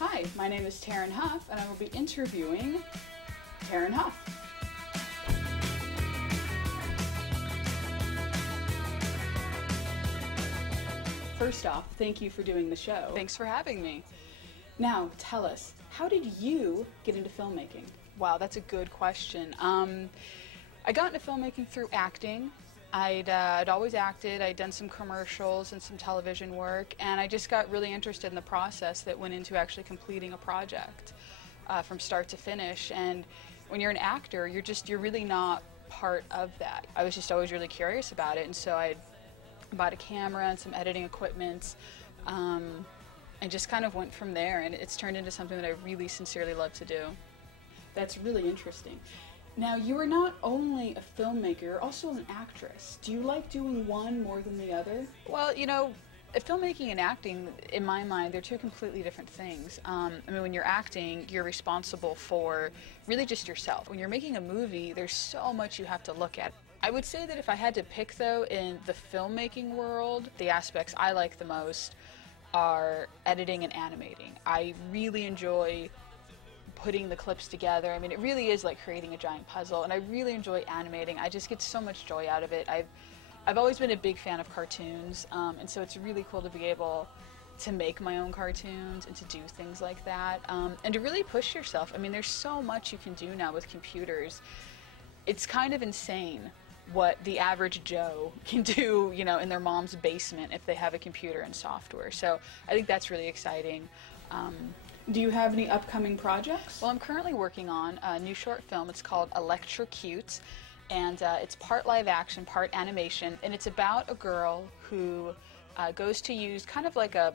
Hi, my name is Taryn Hough, and I will be interviewing Taryn Hough. First off, thank you for doing the show. Thanks for having me. Now, tell us, how did you get into filmmaking? Wow, that's a good question. I got into filmmaking through acting. I'd always acted, I'd done some commercials and some television work, and I just got really interested in the process that went into actually completing a project from start to finish. And when you're an actor, you're really not part of that. I was just always really curious about it, and so I bought a camera and some editing equipment, and just kind of went from there, and it's turned into something that I really sincerely love to do. That's really interesting. Now, you are not only a filmmaker, you're also an actress. Do you like doing one more than the other? Well, you know, filmmaking and acting, in my mind, they're two completely different things. I mean, when you're acting, you're responsible for really just yourself. When you're making a movie, there's so much you have to look at. I would say that if I had to pick, though, in the filmmaking world, the aspects I like the most are editing and animating. I really enjoy putting the clips together. I mean, it really is like creating a giant puzzle, and I really enjoy animating. I just get so much joy out of it. I've always been a big fan of cartoons, and so it's really cool to be able to make my own cartoons and to do things like that, and to really push yourself. I mean, there's so much you can do now with computers. It's kind of insane what the average Joe can do, you know, in their mom's basement if they have a computer and software. So I think that's really exciting. Do you have any upcoming projects? Well, I'm currently working on a new short film. It's called Electrocute, and it's part live action, part animation, and it's about a girl who goes to use kind of like a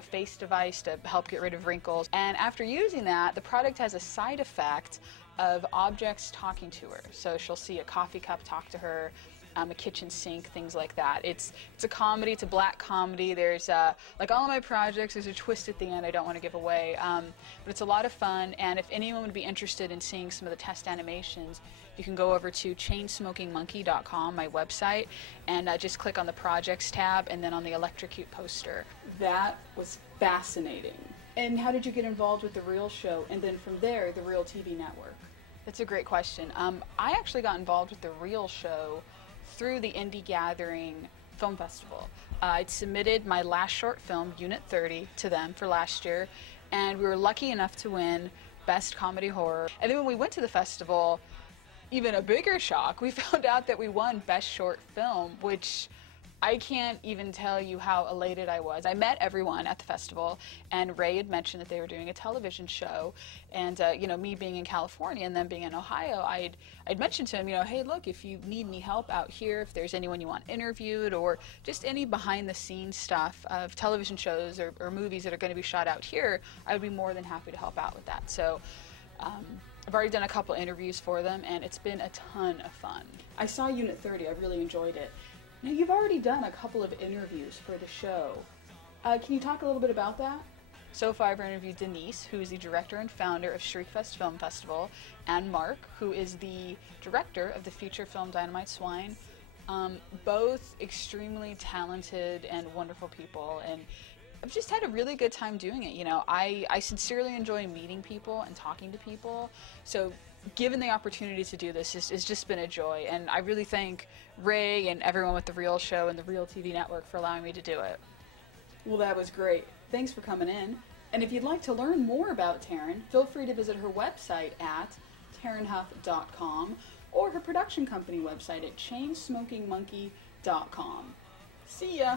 face device to help get rid of wrinkles. And after using that, the product has a side effect of objects talking to her. So she'll see a coffee cup talk to her, a kitchen sink, things like that. It's a comedy, it's a black comedy. There's, like all of my projects, there's a twist at the end I don't want to give away. But it's a lot of fun, and if anyone would be interested in seeing some of the test animations, you can go over to chainsmokingmonkey.com, my website, and just click on the projects tab and then on the Electrocute poster. That was fascinating. And how did you get involved with The Real Show, and then from there, The Real TV Network? That's a great question. I actually got involved with The Real Show through the Indie Gathering Film Festival. I'd submitted my last short film, Unit 30, to them for last year, and we were lucky enough to win Best Comedy Horror. And then when we went to the festival, even a bigger shock, we found out that we won Best Short Film, which I can't even tell you how elated I was. I met everyone at the festival, and Ray had mentioned that they were doing a television show, and you know, me being in California and them being in Ohio, I'd mentioned to him, you know, hey, look, if you need any help out here, if there's anyone you want interviewed, or just any behind-the-scenes stuff of television shows or movies that are going to be shot out here, I would be more than happy to help out with that. So I've already done a couple interviews for them, and it's been a ton of fun. I saw Unit 30, I really enjoyed it. Now, you've already done a couple of interviews for the show. Can you talk a little bit about that? So far, I've interviewed Denise, who is the director and founder of Shriekfest Film Festival, and Mark, who is the director of the feature film Dynamite Swine. Both extremely talented and wonderful people, and I've just had a really good time doing it. You know, I sincerely enjoy meeting people and talking to people, so given the opportunity to do this has just been a joy, and I really thank Ray and everyone with The Real Show and the Real TV Network for allowing me to do it. Well, that was great. Thanks for coming in. And if you'd like to learn more about Taryn, feel free to visit her website at tarynhough.com or her production company website at chainsmokingmonkey.com. See ya!